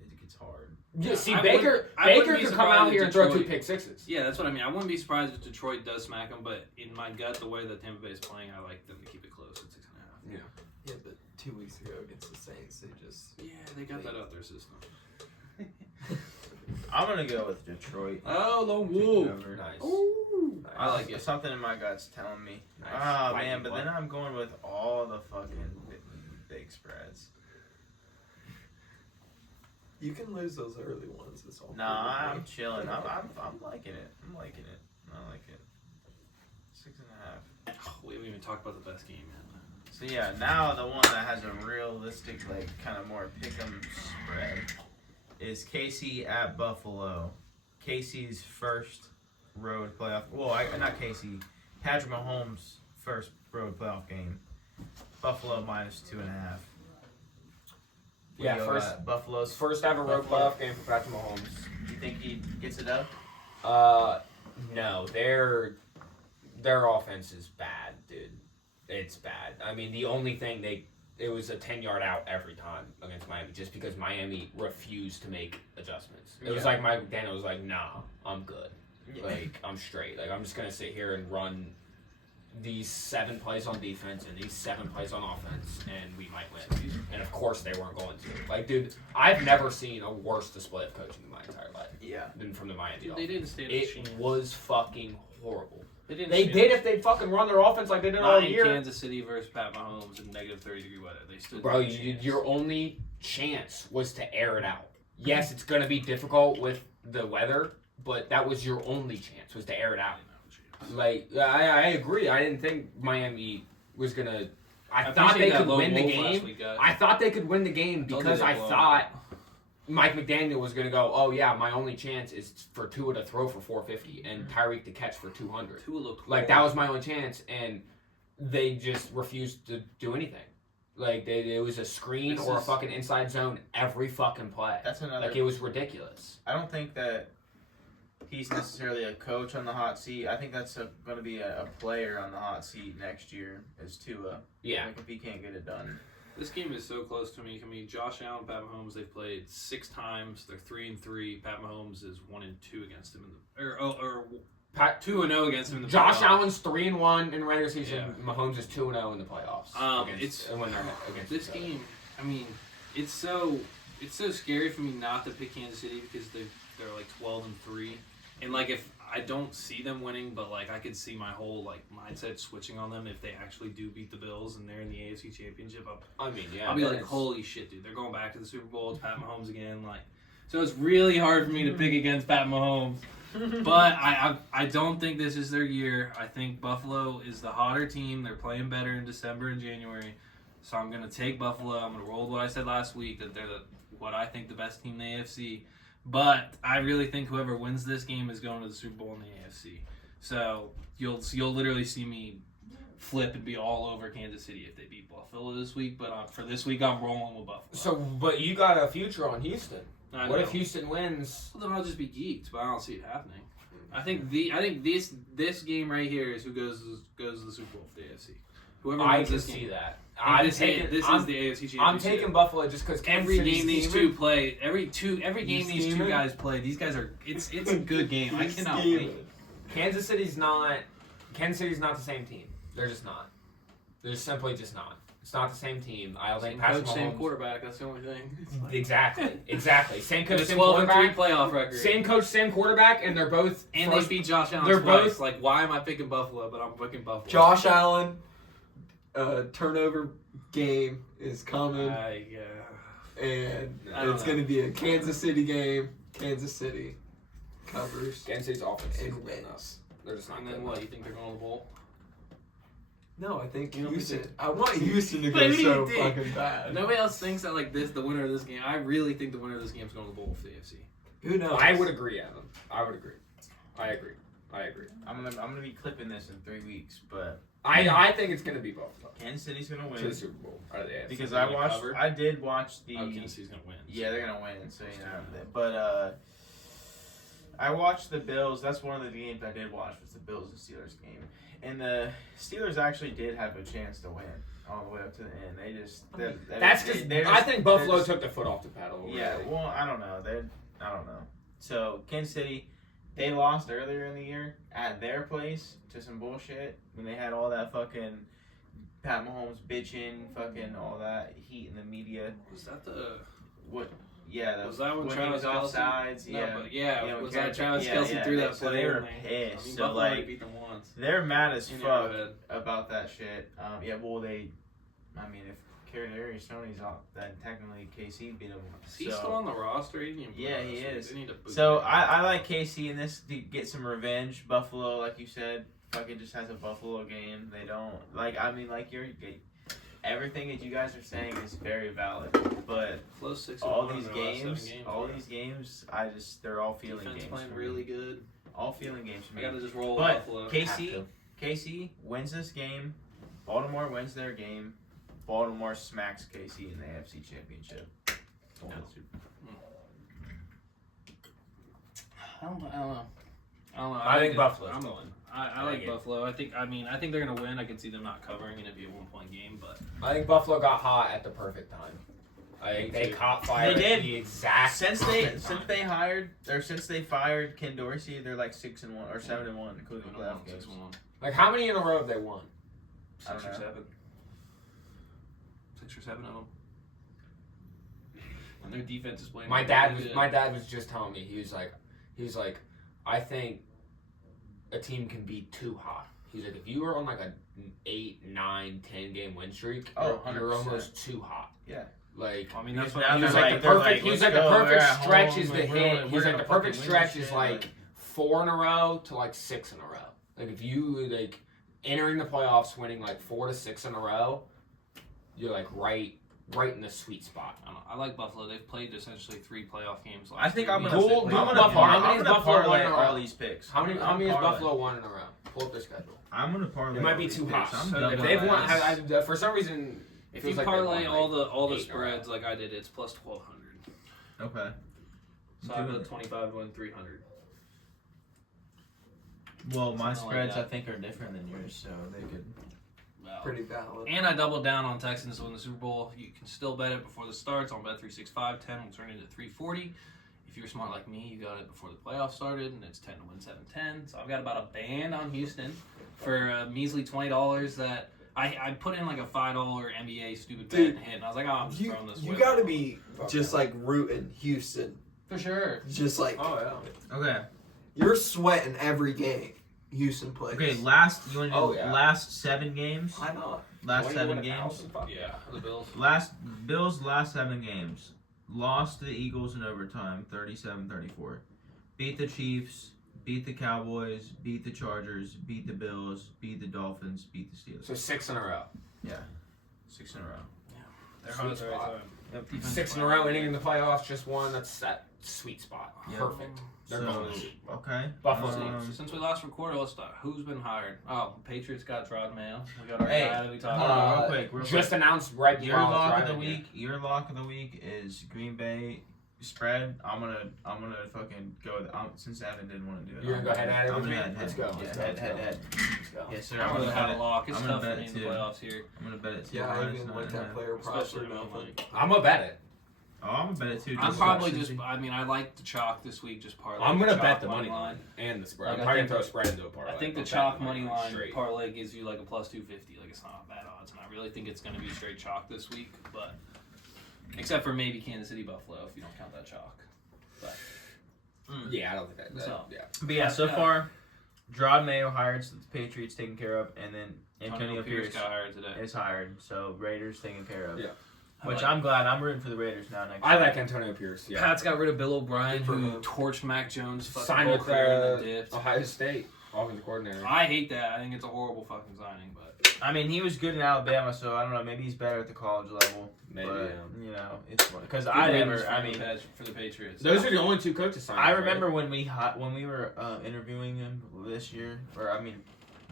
it gets hard. Yeah, see, I Baker wouldn't be could come surprised out if here and throw 2 Detroit- pick sixes. Yeah, that's what I mean. I wouldn't be surprised if Detroit does smack them, but in my gut, the way that Tampa Bay is playing, I like them to keep it close at 6.5. Yeah, but 2 weeks ago against the Saints, they just. Yeah, they got that out their system. I'm gonna go with Detroit. Oh, Lone Wolf. Over. Nice. Ooh. I like it. Something in my gut's telling me. Nice. Ah Fighting man, but blood. then I'm going with all the fucking big spreads. You can lose those early ones. It's all. Nah, cool I'm with me. chilling. I'm liking it. I'm liking it. I like it. 6.5. Oh, we haven't even talked about the best game yet. So yeah, now the one that has a realistic, like, kind of more pick'em spread is KC at Buffalo. KC's first road playoff. Well, not KC. Patrick Mahomes' first road playoff game. Buffalo minus 2.5. Yeah, We go, first- Buffalo's. First ever road Buffalo. playoff game for Patrick Mahomes. You think he gets it up? No, their offense is bad, dude. It's bad. I mean, the only thing it was a 10-yard out every time against Miami, just because Miami refused to make adjustments. It was Yeah. like Mike McDaniel was like, "Nah, I'm good. Like, I'm straight. Like, I'm just gonna sit here and run these 7 plays on defense and these 7 plays on offense, and we might win." And of course, they weren't going to. Like, dude, I've never seen a worse display of coaching in my entire life Yeah. than from the Miami They offense. didn't stand a It chance. was fucking horrible. They didn't. They stand did if they'd fucking run their offense like they did all Not in year. Kansas City versus Pat Mahomes in negative 30-degree weather. They stood. Bro, no chance. your only chance was to air it out. Yes, it's going to be difficult with the weather, but that was your only chance, was to air it out. Like, I agree. I didn't think Miami was going to... I thought they could win the game. I thought they could win the game because I thought Mike McDaniel was going to go, oh, yeah, my only chance is for Tua to throw for 450 and Tyreek to catch for 200. Tua looked Like, that was my only chance, and they just refused to do anything. Like, it was a screen This or a is- fucking inside zone every fucking play. That's another. Like, it was ridiculous. I don't think that he's necessarily a coach on the hot seat. I think that's going to be a player on the hot seat next year is Tua. Yeah. Like, if he can't get it done. This game is so close to me. I mean, Josh Allen, Pat Mahomes, they've played 6 times. They're 3-3. Pat Mahomes is 1-2 against him or Pat, 2-0 against him in the Josh playoffs. Allen's 3-1 in regular season. Yeah. Mahomes is 2-0 in the playoffs. When they're against This each other. game. I mean, it's so scary for me not to pick Kansas City because they're like 12-3, and like if I don't see them winning, but like I could see my whole like mindset switching on them if they actually do beat the Bills and they're in the AFC Championship. I mean, yeah. I'll be but like, it's- holy shit, dude! They're going back to the Super Bowl. It's Pat Mahomes again. Like, so it's really hard for me to pick against Pat Mahomes. But I don't think this is their year. I think Buffalo is the hotter team. They're playing better in December and January. So I'm going to take Buffalo. I'm going to roll with what I said last week, that they're what I think the best team in the AFC. But I really think whoever wins this game is going to the Super Bowl in the AFC. So you'll literally see me flip and be all over Kansas City if they beat Buffalo this week. But for this week, I'm rolling with Buffalo. So, but you got a future on Houston. I What know. if Houston wins? Well, then I'll just be geeked, but I don't see it happening. I think this game right here is who goes to the Super Bowl for the AFC. Whoever I wins can this see game. that. I I'm think taking. this I'm, is the AFC Championship. I'm taking Buffalo just because every game these two play. Every game these two scheming? guys play. These guys are. It's a good game. I cannot wait. Kansas City's not the same team. They're just not. They're simply just not. It's not the same team. I don't think Same Patrick coach, same Mahomes- quarterback. That's the only thing. Exactly. Same And coach, a same 12-3 quarterback. playoff record. Same coach, same quarterback, and they're both. And first- they beat Josh Allen they're twice. both- Like, why am I picking Buffalo? But I'm picking Buffalo. Josh Allen, turnover game is coming, and I don't it's know. going to be a Kansas City game. Kansas City covers Kansas City's offense is and good enough. wins. They're just not And good then enough. what? You think they're going to the bowl? No, I think You don't Houston. think I want Houston to But go who do you so think? fucking bad. Nobody else thinks that like this, the winner of this game. I really think the winner of this game is going to the bowl for the AFC. Who knows? I would agree, Evan. I would agree. I agree. I'm gonna be clipping this in 3 weeks, but I think it's gonna be Buffalo Kansas City's gonna to the win Super Bowl out of the AFC. because They're I gonna cover? I did watch the. Oh, Tennessee's going to win. Yeah, they're gonna win. So you know, but I watched the Bills. That's one of the games I did watch was the Bills and Steelers game, and the Steelers actually did have a chance to win all the way up to the end. They just That's because I think Buffalo took the foot off the pedal. Yeah, really. well, I don't know. I don't know. So Kansas City, they lost earlier in the year at their place to some bullshit when they had all that fucking Pat Mahomes bitching, fucking all that heat in the media. Was that the? What? Yeah, Was that when he Travis was Kelce? offsides. No, Yeah. but when was that Karen- Travis yeah, Kelce yeah, threw that so play? they were and pissed. I mean, So Buffalo already like, beat them once. they're mad as In fuck Arrowhead. about that shit. Yeah, well, I mean, if Kadarius Toney's off, then technically KC beat him. Is he still on the roster? Yeah, he is. They need to boot So him. I like KC in this to get some revenge. Buffalo, like you said, fucking just has a Buffalo game. They don't everything that you guys are saying is very valid. But Flow 6-1 all in these their last 7 games, they're all feeling defense games. playing for me. really good. All feeling games for I me. gotta just roll But Buffalo. KC wins this game. Baltimore wins their game. Baltimore smacks KC in the AFC Championship. I don't know. I think Buffalo's I'm going. I like Buffalo. I think they're gonna win. I can see them not covering and it'd be a 1-point game, but I think Buffalo got hot at the perfect time. I think they caught fire. They at did. the exact Since perfect they fired Ken Dorsey, they're like 6-1 or 7-1, including I don't know, playoff games. 6-1, Like how many in a row have they won? I don't 6 or know. 7. 6 or 7 of them. And their defense is playing. My really dad good. was just telling me he was like, I think a team can be too hot. He's like, if you were on like a 8, 9, 10 game win streak, Oh, you're 100%. almost too hot. Yeah. Like I mean, that's Now what he was they're like the they're perfect. He was like let's the go, perfect we're at stretch home, is the like, hit. we're He's like gonna the perfect fucking stretch win is this like shit. 4 in a row to like 6 in a row. Like if you like entering the playoffs, winning like 4 to 6 in a row, you're like right in the sweet spot. I don't know. I like Buffalo. They've played essentially 3 playoff games. I think I'm year. gonna Gould- I'm Gould gonna Buffalo. How many I'm has gonna Buffalo won parlay in a all row? these picks. How many I'm has parlay. Buffalo won in a row? Pull up their schedule. I'm gonna parlay. It might all be these too picks. hot. I'm So double If they've won, biased. for some reason, it If you feels like they've parlay won, all like, the 8 in a row. spreads like I did, it's plus 1,200. Okay. So I bet 25 to win 300. Well, my Something like spreads that. I think are different than yours, so they could. Wow. Pretty valid. And I doubled down on Texans to win the Super Bowl. You can still bet it before the starts on Bet365. 10 will turn into 340. If you're smart like me, you got it before the playoffs started, and it's 10 to win 7-10. So I've got about a band on Houston for a measly $20 that I put in like a $5 NBA stupid bet Dude, and hit, and I was like, oh, I'm just throwing this You away. gotta be just like rooting Houston. For sure. Just like Oh yeah. Okay. you're sweating every game Houston plays. Okay. Last you want to do Oh, yeah. last 7 games? Why not? Last 7 games. Yeah, the Bills. Bills last 7 games. Lost to the Eagles in overtime, 37-34. Beat the Chiefs. Beat the Cowboys. Beat the Chargers. Beat the Bills. Beat the Dolphins. Beat the Steelers. So 6 in a row. 6 in a row. They're Sweet hot at the right spot. time. Yep, defense 6 in a playing row, really ending in good. the playoffs, just one. That's that sweet spot. Yeah. Perfect. They're So, going to the Super Bowl. Okay. Buffalo. So since we last recorded, let's start. Who's been hired? Oh, Patriots got Rod Mayo. We got our Hey, guy that we talked Hold about. on, real quick. Just announced right Your while I was lock of the driving here. week. Your lock of the week is Green Bay spread. I'm gonna fucking go with since Evan didn't want to do it. You're gonna go head at it I'm with gonna me? head. Let's go. Yeah, Let's go. head. Let's go. Yes, sir. I I'm don't gonna really have bet a it. lock. It's I'm gonna tough for bet me it in the too. playoffs here. I'm gonna bet it too. Yeah, I minus even like 9.5. that player props Especially or no nothing. money. I'm gonna bet it. Oh, I'm gonna bet it too. I'm just probably about just. Cincy. I mean, I like the chalk this week. Just parlay. I'm gonna chalk bet the money line and the spread. Like, I'm I probably think gonna throw a spread into a parlay. I think the I'm chalk betting money line straight. parlay gives you like a plus 250. Like it's not bad odds, and I really think it's gonna be straight chalk this week. But except for maybe Kansas City Buffalo if you don't count that chalk. But Yeah, I don't think that. So- Yeah. But yeah, so Yeah. far, Gerard Mayo hired, so the Patriots taken care of, and then Antonio Pierce got hired today. is hired, so Raiders taken care of. Yeah. Which I'm glad. I'm rooting for the Raiders now. Next I year. like Antonio Pierce. Yeah. Pat's got rid of Bill O'Brien, Good for who him. torched Mac Jones' fucking Signed whole with career and then dipped. Ohio State offensive coordinator. I hate that. I think it's a horrible fucking signing, but I mean, he was good in Alabama, so I don't know. Maybe he's better at the college level. Maybe, but, yeah. you know, it's funny because good I riddance never. for I the mean, Pats- for the Patriots. Those are the only 2 coaches signed. I right? remember when we were interviewing him this year, or I mean,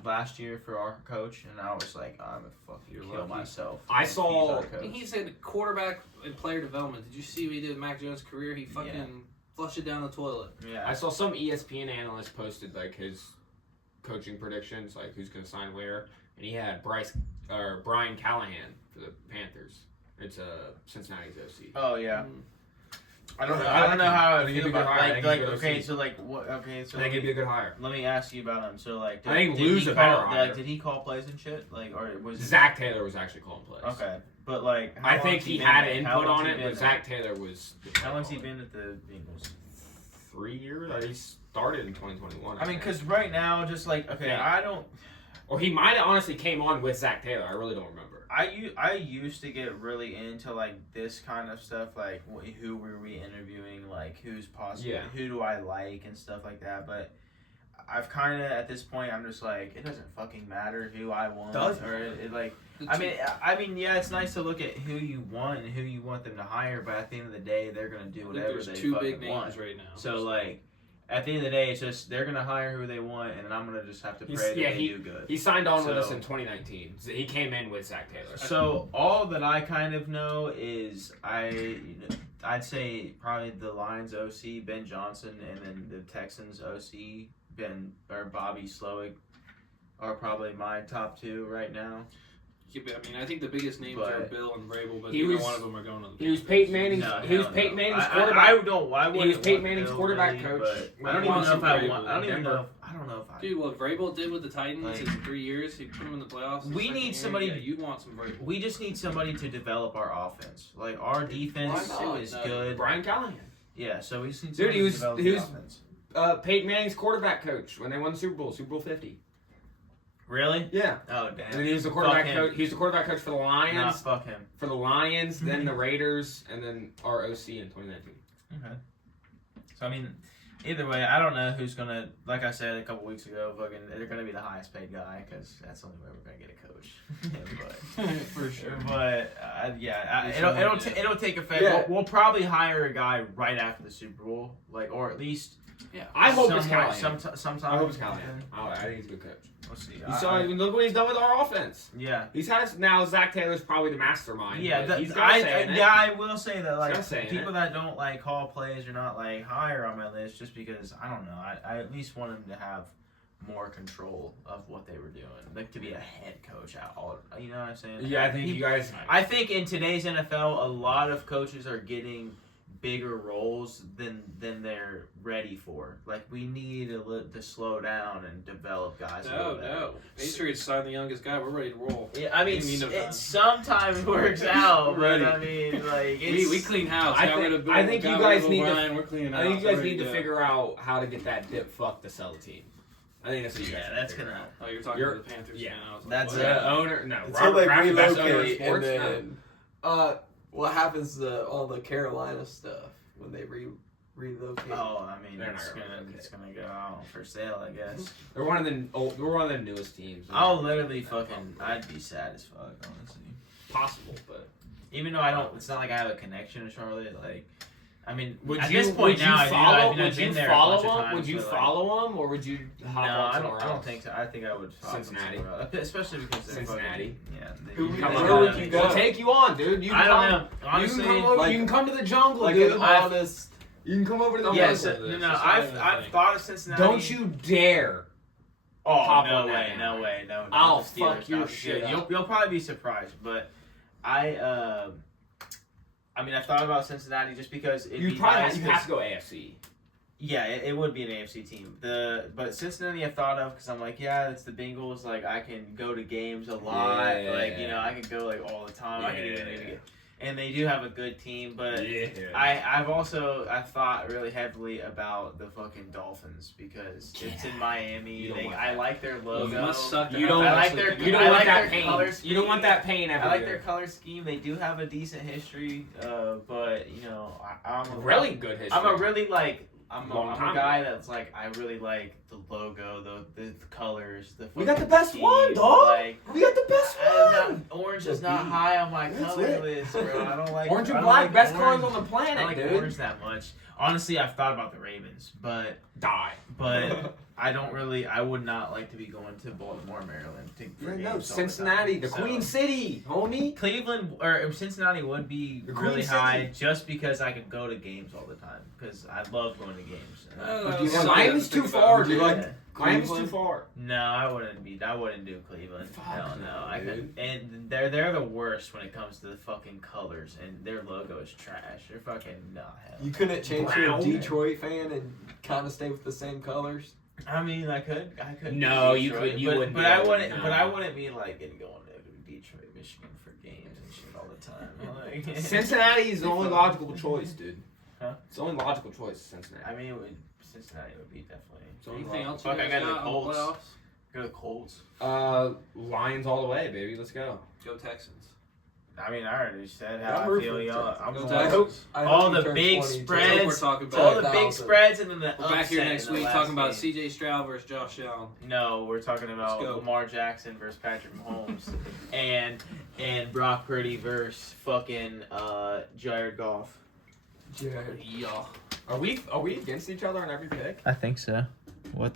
last year for our coach, and I was like, I'm gonna fucking You're kill lucky. myself. I if he's saw- our coach. He said quarterback and player development. Did you see what he did with Mac Jones' career? He fucking Flush it down the toilet. Yeah. I saw some ESPN analyst posted like his coaching predictions, like who's going to sign where, and he had Brian Callahan for the Panthers. It's Cincinnati's OC. Oh yeah. I don't know. I I don't know how I think feel it'd be about good hire. I think like it'd be okay, good so like what? Okay, so I think it'd be a good hire. let me ask you about him. So like, I think did Lou's he a better call, hire. like, did he call plays and shit? Like, or was it Zach Taylor was actually calling plays. Okay, but like, how I long's think he been had there? input How long's on he it, been but there? Zach Taylor was. How long's he been at the Bengals? 3 years? He started in 2021. I mean, think. because right now, just like okay, Yeah. I don't. Or he might have honestly came on with Zach Taylor. I really don't remember. I used to get really into like this kind of stuff, like who were we interviewing, like who's possible, Yeah. who do I like and stuff like that. But I've kind of at this point, I'm just like, it doesn't fucking matter who I want, Doesn't or matter. it like. I mean, yeah, it's nice to look at who you want and who you want them to hire, but at the end of the day, they're gonna do I think whatever there's they two fucking big names want. right now. So like, at the end of the day, it's just they're gonna hire who they want, and then I'm gonna just have to He's- pray that yeah, they do good. He signed on with us So- in 2019. So he came in with Zach Taylor. So all that I kind of know is I'd say probably the Lions OC Ben Johnson, and then the Texans OC Bobby Slowick are probably my top two right now. Yeah, but, I mean, I think the biggest names But- are Bill and Vrabel, but He neither was- one of them are going to the He was Panthers. Peyton Manning's. No, he was hell Peyton no. Manning's I quarterback. wouldn't was Peyton want Manning's Bill, quarterback really, coach. but I I don't even want know if I Vrabel want. I don't in even Denver. know. I don't know if I. Dude, what Vrabel did with the Titans Like- in 3 years, he put them in the playoffs. his We second need year. somebody- Yeah, you'd want some Vrabel. We just need somebody to develop our offense. Like our defense Why not? is No. good. Brian Callahan. Yeah, so we just need Dude, somebody he to was- develop he the was- offense. Peyton Manning's quarterback coach when they won the Super Bowl 50. Really? Yeah. Oh damn. And then he was the quarterback him. coach. He was the quarterback coach for the Nah, Lions, fuck him. then the Raiders, and then our OC in 2019. Okay. So I mean, either way, I don't know who's gonna. Like I said a couple weeks ago, fucking, they're gonna be the highest paid guy because that's the only way we're gonna get a coach. For sure. But yeah, There's it'll someone, it'll take effect. Yeah. We'll probably hire a guy right after the Super Bowl, like, or at least. I hope it's somewhere- Callahan. Sometime. I hope it's Callahan. I think he's a good coach. We'll see. You saw. Look what he's done with our offense. Yeah. He's had now. Zach Taylor's probably the mastermind. Yeah, but he's got a say in it. I will say that like got a say in people it. that don't like call plays are not like higher on my list just because I don't know. I at least want them to have more control of what they were doing, like to be a head coach at all. You know what I'm saying? Yeah, I think you guys. I think in today's NFL, a lot of coaches are getting bigger roles than they're ready for. Like we need to slow down and develop guys. a little better. No. Patriots signed the youngest guy. We're ready to roll. Yeah, I mean, We need to- it sometimes works out, but Ready. I mean, like We clean house. I Got think- rid of Bill, I think got you rid guys of need to- O'Brien, We're cleaning I think house. you guys We're need ready to go. figure out how to get that dip fuck to sell a team. I think that's what you guys. Yeah, need to that's figure gonna- out. Oh, you're talking You're- to the Panthers yeah. fan. I was like, That's what? The owner, no. Until Robert they Kraft, the best owner of relocate, and sports. No. then what happens to all the Carolina stuff when they relocate? Oh, I mean, They're not it's gonna gonna go out for sale, I guess. They're one of the newest teams. I'll literally fucking, I'd be sad as fuck, honestly. possible, but Even though I don't, it's not like I have a connection to Charlotte. Like, I mean, would at you this point would now, you follow? I've Would been you there a follow bunch of them? times, Would you but, like, follow them, or would you No, hop on I somewhere don't else? think so. I think I would hop on Cincinnati. somewhere else. Especially because they're Cincinnati. Fucking, yeah. They, Who- Come where on, would you go? We'll take you on, dude. You can I don't come, know. Honestly, you can come over. like- you can come to the jungle, Like dude. an honest. You can come over to the yeah, jungle. no, It's I've just I've thought of Cincinnati. Don't you dare! Oh hop no on that way, bandwagon. no way, no. I'll not the Steelers, fuck your not the shit Steelers. up. You'll probably be surprised, but I mean, I've thought about Cincinnati just because it'd You be probably nice you 'cause- have to go AFC. Yeah, it would be an AFC team. But Cincinnati I've thought of because I'm like, yeah, it's the Bengals. Like I can go to games a lot. Yeah. Like I can go like all the time. I can even maybe and they do have a good team, but. Yeah. I've thought really heavily about the fucking Dolphins because it's in Miami. You don't want I that. like their logo. You must suck. You don't- I like their- You don't I want like that their pain. color You don't want scheme. that pain every I like year. their color scheme. They do have a decent history, but I'm a Really good history. I'm a really like I'm Long a time guy ago. that's like I really like the logo, the colors, the. We got fucking the best scheme, one, dog. Like, We got the best orange is The not beat. high on my That's color it. list, bro. I don't like Orange I and don't black, like best orange. colors on the I planet, don't like dude. orange that much. Honestly, I've thought about the Ravens, but Die. I would not like to be going to Baltimore, Maryland. For games all the Cincinnati, time. the So, Queen City, homie. Cleveland or Cincinnati would be The really Queen high City. just because I could go to games all the time because I love going to games. Yeah, Miami's too far, Would you dude. like Miami's too Cleveland? far. No, I wouldn't do Cleveland. Fuck Hell no. no, I could, and they're the worst when it comes to the fucking colors, and their logo is trash. They're fucking not hell. You couldn't change to a Brown. Detroit fan and kind of stay with the same colors. I mean, I could. No, be you Detroit, could- you but, wouldn't But be I able- wouldn't. no. But I wouldn't be like going to Detroit, Michigan for games and shit all the time. Like, Cincinnati is the only logical choice, dude. Huh? It's the only logical choice, Cincinnati. I mean, Cincinnati would be definitely. It's the only Anything else? Fuck, you I guys got the on Colts. playoffs? Go to Colts. Lions all the way, baby. Let's go. Go Texans. I mean, I already said I'm how I rooting feel, for y'all. Texans. I'm Go going- Texans. I All hope you the turn big 22. spreads. That's what we're talking All about. the big 1,000. spreads and then the We're back here upset next in the week last talking about game. C.J. Stroud versus Josh Allen. No, we're talking about go. Lamar Jackson versus Patrick Mahomes and Brock Purdy versus fucking Jared Goff. Jared. Yeah. Are we against each other on every pick? I think so. What